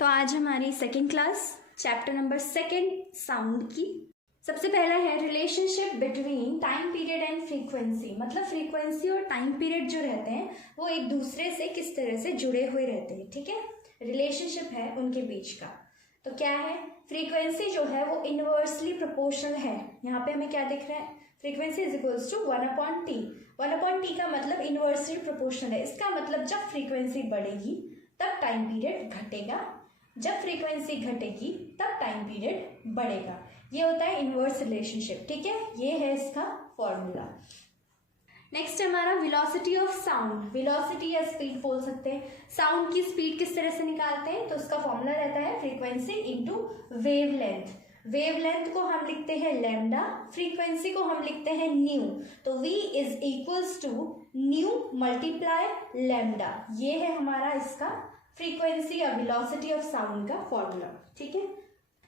तो आज हमारी second class chapter number 2 sound की। सबसे पहला है relationship between time period and frequency. मतलब फ्रीक्वेंसी और टाइम पीरियड जो रहते हैं वो एक दूसरे से किस तरह से जुड़े हुए रहते हैं। ठीक है, रिलेशनशिप है उनके बीच का। तो क्या है, फ्रीक्वेंसी जो है वो इनवर्सली प्रोपोर्शनल है। यहाँ पे हमें क्या दिख रहा है, frequency is equals to 1/t। 1/t का मतलब इनवर्सली प्रोपोर्शनल है। इसका मतलब जब फ्रीक्वेंसी बढ़ेगी तब टाइम पीरियड घटेगा, जब फ्रीक्वेंसी घटेगी तब टाइम पीरियड बढ़ेगा। ये होता है इनवर्स रिलेशनशिप। ठीक है, ये है इसका फॉर्मूला। नेक्स्ट हमारा वेलोसिटी ऑफ साउंड। वेलोसिटी या स्पीड बोल सकते हैं। साउंड की स्पीड किस तरह से निकालते हैं, तो उसका फॉर्मूला रहता है फ्रीक्वेंसी इंटू वेवलेंथ। वेवलेंथ को हम लिखते हैं लैम्डा, फ्रीक्वेंसी को हम लिखते हैं न्यू। तो v is equals to nu multiply lambda. ये है हमारा इसका फ्रीक्वेंसी या वेलोसिटी ऑफ साउंड का फॉर्मूला। ठीक है,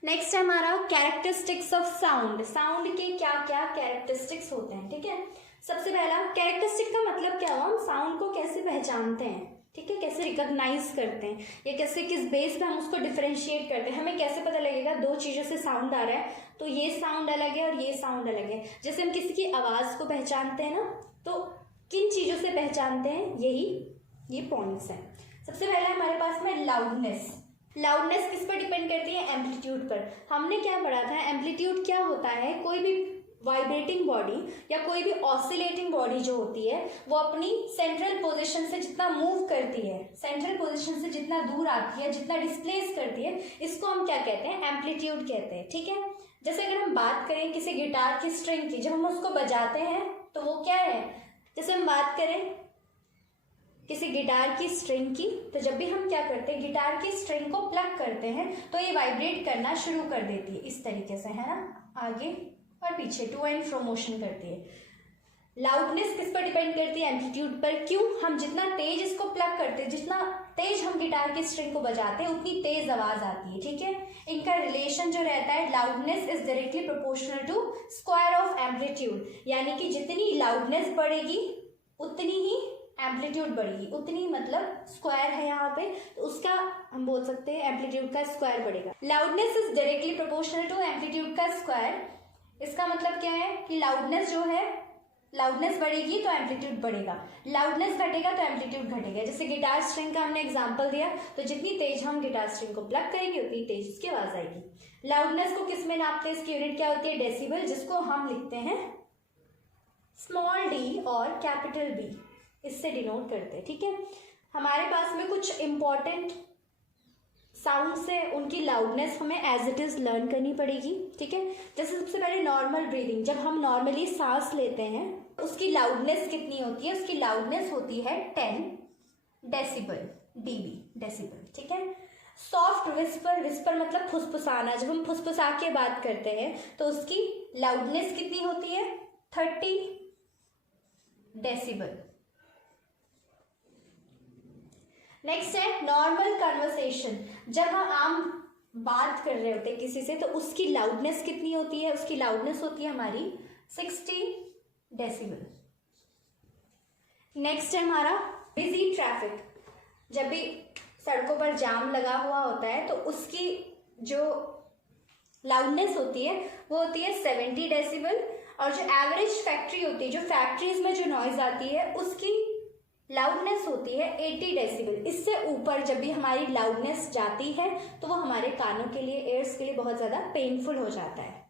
नेक्स्ट है हमारा कैरेक्टरिस्टिक्स ऑफ साउंड। साउंड के क्या क्या कैरेक्टरिस्टिक्स होते हैं। ठीक है, सबसे पहला कैरेक्टरिस्टिक का मतलब क्या हुआ, हम साउंड को कैसे पहचानते हैं। ठीक है, कैसे रिकॉग्नाइज करते हैं या कैसे किस बेस पे हम उसको डिफरेंशिएट करते हैं। हमें कैसे पता लगेगा दो चीजों से साउंड आ रहा है, तो ये साउंड अलग है और ये साउंड अलग है। जैसे हम किसी की आवाज को पहचानते हैं ना, तो किन चीजों से पहचानते हैं, यही ये पॉइंट्स हैं। सबसे पहले हमारे पास में लाउडनेस। लाउडनेस किस पर डिपेंड करती है, एम्पलीट्यूड पर। हमने क्या पढ़ा था, एम्पलीट्यूड क्या होता है, कोई भी वाइब्रेटिंग बॉडी या कोई भी ऑसिलेटिंग बॉडी जो होती है वो अपनी सेंट्रल पोजीशन से जितना मूव करती है, सेंट्रल पोजीशन से जितना दूर आती है, जितना डिस्प्लेस करती है, इसको हम क्या कहते हैं, एम्पलीट्यूड कहते हैं। ठीक है, जैसे अगर हम बात करें किसी गिटार की स्ट्रिंग की, जब हम उसको बजाते हैं तो वो क्या है, जैसे हम बात करें किसी गिटार की स्ट्रिंग की, तो जब भी हम क्या करते हैं, गिटार की स्ट्रिंग को प्लग करते हैं तो ये वाइब्रेट करना शुरू कर देती है इस तरीके से, है ना, आगे और पीछे टू एंड फ्रो मोशन करती है। लाउडनेस किस पर डिपेंड करती है, एम्पलीट्यूड पर। क्यों, हम जितना तेज इसको प्लग करते हैं, जितना तेज हम गिटार की स्ट्रिंग को बजाते हैं उतनी तेज आवाज आती है। ठीक है, इनका रिलेशन जो रहता है, loudness is directly proportional to square of amplitude. यानी कि जितनी लाउडनेस बढ़ेगी उतनी ही एम्पलीट्यूड बढ़ेगी, उतनी मतलब स्क्वायर है यहाँ पे, तो उसका हम बोल सकते हैं एम्पलीट्यूड का स्क्वायर बढ़ेगा। Loudness is directly proportional to amplitude का स्क्वायर। इसका मतलब क्या है कि लाउडनेस जो है, लाउडनेस बढ़ेगी तो एम्पलीट्यूड बढ़ेगा, लाउडनेस घटेगा तो एम्पलीट्यूड घटेगा। जैसे गिटार स्ट्रिंग का हमने एग्जांपल दिया, तो जितनी तेज हम गिटार स्ट्रिंग को प्लग करेंगे उतनी तेज उसकी आवाज आएगी। लाउडनेस को किस में नापते हैं, इसकी यूनिट क्या होती है, डेसिबल, जिसको हम लिखते हैं स्मॉल डी और कैपिटल बी, इससे डिनोट करते हैं। ठीक है, हमारे पास में कुछ इंपॉर्टेंट साउंड से उनकी लाउडनेस हमें एज इट इज लर्न करनी पड़ेगी। ठीक है, जैसे सबसे पहले नॉर्मल ब्रीदिंग, जब हम नॉर्मली सांस लेते हैं उसकी लाउडनेस कितनी होती है, उसकी लाउडनेस होती है 10 डेसिबल, डीबी डेसिबल। ठीक है, सॉफ्ट विस्पर, विस्पर मतलब फुसफुसाना, जब हम फुसफुसा के बात करते हैं तो उसकी लाउडनेस कितनी होती है, 30 डेसिबल। नेक्स्ट है नॉर्मल कन्वर्सेशन। जब हम आम बात कर रहे होते हैं किसी से तो उसकी लाउडनेस कितनी होती है, उसकी लाउडनेस होती है हमारी 60 डेसिबल। नेक्स्ट है हमारा बिजी ट्रैफिक। जब भी सड़कों पर जाम लगा हुआ होता है तो उसकी जो लाउडनेस होती है वो होती है 70 डेसिबल। और जो एवरेज फैक्ट्री होती है, जो फैक्ट्रीज में जो नॉइज आती है उसकी लाउडनेस होती है 80 डेसिबल। इससे ऊपर जब भी हमारी लाउडनेस जाती है तो वो हमारे कानों के लिए, एयर्स के लिए बहुत ज्यादा पेनफुल हो जाता है।